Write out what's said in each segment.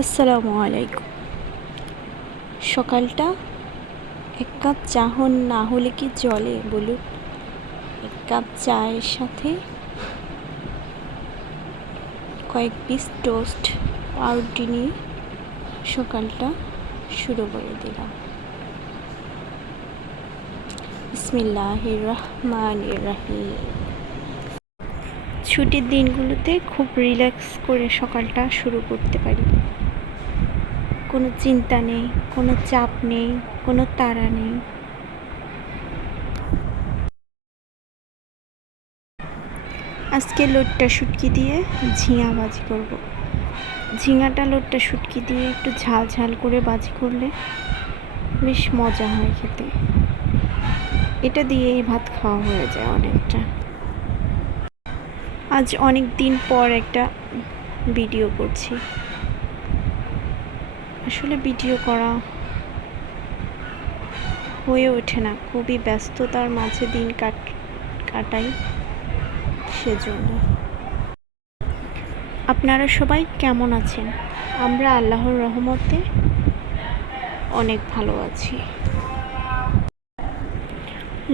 আসসালামু আলাইকুম। সকালটা এক কাপ চা না হলে কি চলে বলুন? এক কাপ চায়ের সাথে কয়েক পিস টোস্ট পাউরুটি নিয়ে সকালটা শুরু করে দিলাম। বিসমিল্লাহির রহমানির রহিম। ছুটির দিনগুলোতে খুব রিল্যাক্স করে সকালটা শুরু করতে পারি। কোনো চিন্তা নেই, কোনো চাপ নেই, কোনো তাড়া নেই। আজকে লোটটা শুটকি দিয়ে ঝিঙা ভাজি করব। ঝিঙাটা লোটটা শুটকি দিয়ে একটু ঝাল ঝাল করে ভাজি করলে বেশ মজা হয় খেতে। এটা দিয়েই ভাত খাওয়া হয়ে যায় অনেকটা। আজ অনেক দিন পর একটা ভিডিও করছি। আসলে ভিডিও করা হয়ে ওঠে না, খুবই ব্যস্ততার মাঝে দিন কাটাই সেজন্য। আপনারা সবাই কেমন আছেন? আমরা আল্লাহর রহমতে অনেক ভালো আছি।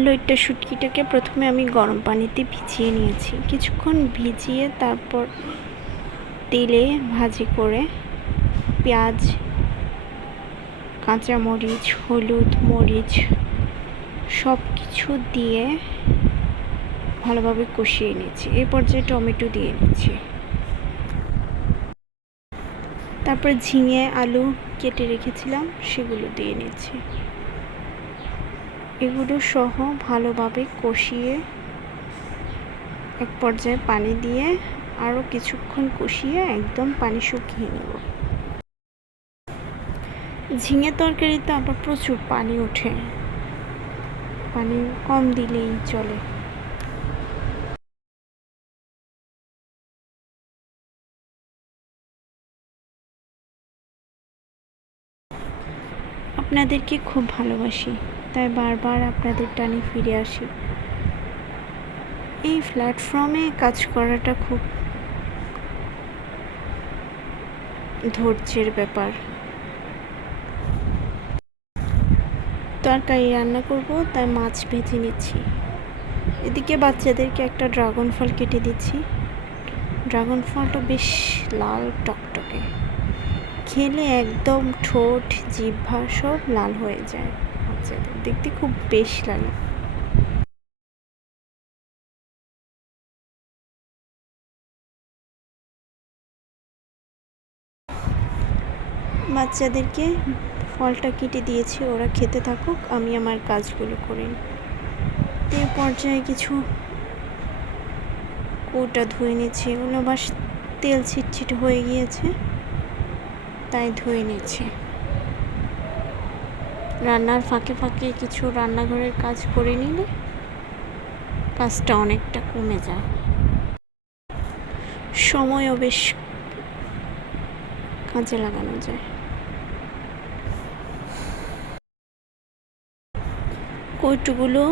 লইট্টা শুটকিটাকে প্রথমে আমি গরম পানিতে ভিজিয়ে নিয়েছি। কিছুক্ষণ ভিজিয়ে তারপর তেলে ভাজি করে পেঁয়াজ, কাঁচামরিচ, হলুদ, মরিচ সব কিছু দিয়ে ভালোভাবে কষিয়ে নিয়েছি। এই পর্যায়ে টমেটো দিয়ে নিচ্ছি। তারপর ঝিঙে আলু কেটে রেখেছিলাম সেগুলো দিয়ে নিচ্ছি। এগুলো সহ ভালোভাবে কষিয়ে এক পর্যায়ে পানি দিয়ে আরও কিছুক্ষণ কষিয়ে একদম পানি শুকিয়ে নেব। ঝিঙে তরকারিতে আবার প্রচুর পানি ওঠে, পানি কম দিলেই চলে। আপনাদেরকে খুব ভালোবাসি, তাই বারবার আপনাদের টানে ফিরে আসি। এই প্ল্যাটফর্মে কাজ করাটা খুব ধৈর্যের ব্যাপার। তরকারি রান্না করব, তাই মাছ ভেজে নিচ্ছি। এদিকে বাচ্চাদেরকে একটা ড্রাগন ফল কেটে দিচ্ছি। ড্রাগন ফলটা বেশ লাল টকটকে, খেলে একদম ঠোঁট জিহ্বা সব লাল হয়ে যায়। বাচ্চাদের দেখতে খুব বেশ লাগে। বাচ্চাদেরকে ফলটা কেটে দিয়েছি, ওরা খেতে থাকুক, আমি আমার কাজগুলো করে নিই। এই পর্যায়ে কিছু কৌটা ধুয়ে নিচ্ছি। এগুলো বাস তেল ছিটছিট হয়ে গিয়েছে, তাই ধুয়ে নিচ্ছি। রান্নার ফাঁকে ফাঁকে কিছু রান্নাঘরের কাজ করে নিলে কাজটা অনেকটা কমে যায়, সময়ও বেশ কাজে লাগানো যায়। কৌটোগুলো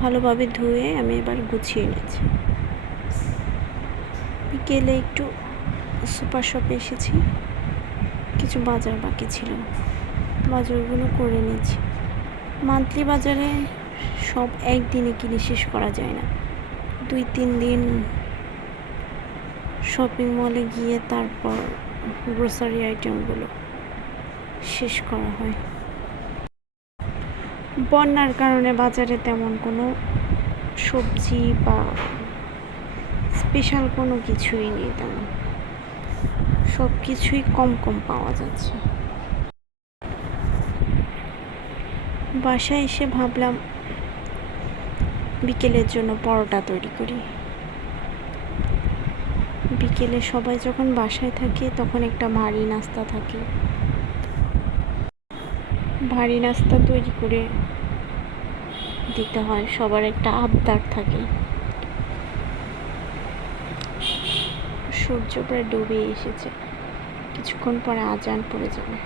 ভালোভাবে ধুয়ে আমি এবার গুছিয়ে নিচ্ছি। বিকেলে একটু সুপার শপে এসেছি, কিছু বাজার বাকি ছিল, বাজারগুলো করে নিচ্ছি। মান্থলি বাজারে সব একদিনে কিনে শেষ করা যায় না, 2-3 দিন শপিং মলে গিয়ে তারপর গ্রোসারি আইটেমগুলো শেষ করা হয়। বন্যার কারণে বাজারে তেমন কোনো সবজি বা স্পেশাল কোনো কিছুই নেই, তেমন সব কিছুই কম কম পাওয়া যাচ্ছে। বাসায় এসে ভাবলাম বিকেলের জন্য পরোটা তৈরি করি। বিকেলে সবাই যখন বাসায় থাকে তখন একটা ভারী নাস্তা থাকে, ভারী নাস্তা তৈরি করে দিতে হয়, সবার একটা আবদার থাকে। সূর্য প্রায় ডুবে এসেছে, কিছুক্ষণ পরে আজান পড়ে যাবে।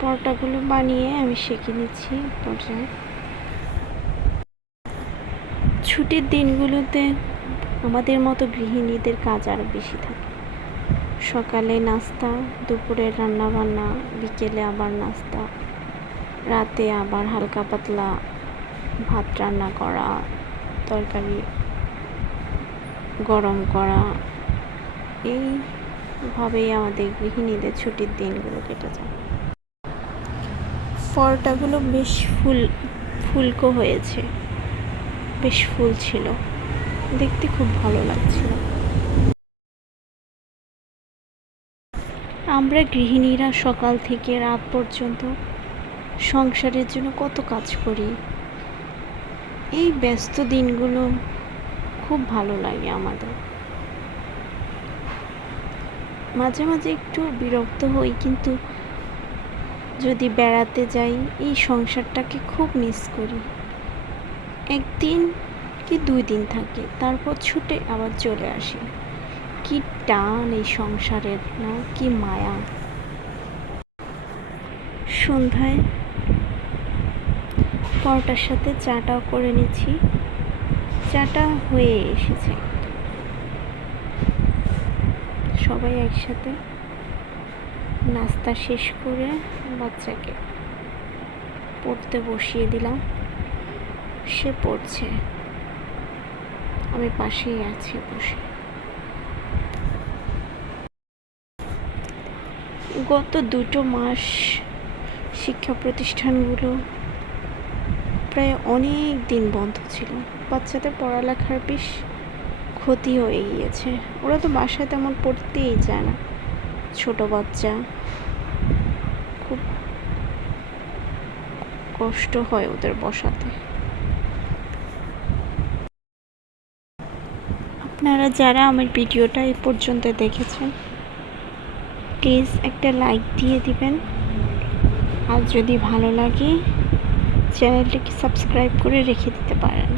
পরোটাগুলো বানিয়ে আমি সেঁকে নিচ্ছি পর্যায়ে। ছুটির দিনগুলোতে আমাদের মতো গৃহিণীদের কাজ আরও বেশি থাকে। সকালে নাস্তা, দুপুরে রান্না বান্না, বিকেলে আবার নাস্তা, রাতে আবার হালকা পাতলা ভাত রান্না করা, তরকারি গরম করা, এইভাবেই আমাদের গৃহিণীদের ছুটির দিনগুলো কেটে যায়। পরোটাগুলো বেশ ফুলকো হয়েছে, বেশ ফুল ছিল, দেখতে খুব ভালো লাগছিল। আমরা গৃহিণীরা সকাল থেকে রাত পর্যন্ত সংসারের জন্য কত কাজ করি। এই ব্যস্ত দিনগুলো খুব ভালো লাগে আমাদের। মাঝে মাঝে একটু বিরক্ত হই, কিন্তু যদি বেড়াতে যাই এই সংসারটাকে খুব মিস করি। একদিন কি 2 দিন থাকি, তারপর ছুটে আবার চলে আসি। কি টান এই সংসারের, না কি মায়া। সন্ধ্যায় পরোটার সাথে চাটাও করে নিচ্ছি। চাটা হয়ে এসেছে, সবাই একসাথে নাস্তা শেষ করে বাচ্চাকে পড়তে বসিয়ে দিলাম। সে পড়ছে, আমি পাশেই আছি বসে। গত 2 মাস শিক্ষা প্রতিষ্ঠানগুলো প্রায় অনেক দিন বন্ধ ছিল। বাচ্চাদের পড়ালেখার বেশ ক্ষতি হয়ে গিয়েছে। ওরা তো বাসায় তেমন পড়তেই চায় না, ছোট বাচ্চা, খুব কষ্ট হয় ওদের বসাতে। আপনারা যারা আমার ভিডিওটা এই পর্যন্ত দেখেছেন, প্লিজ একটা লাইক দিয়ে দিবেন, আর যদি ভালো লাগে চ্যানেলটিকে সাবস্ক্রাইব করে রেখে দিতে পারেন।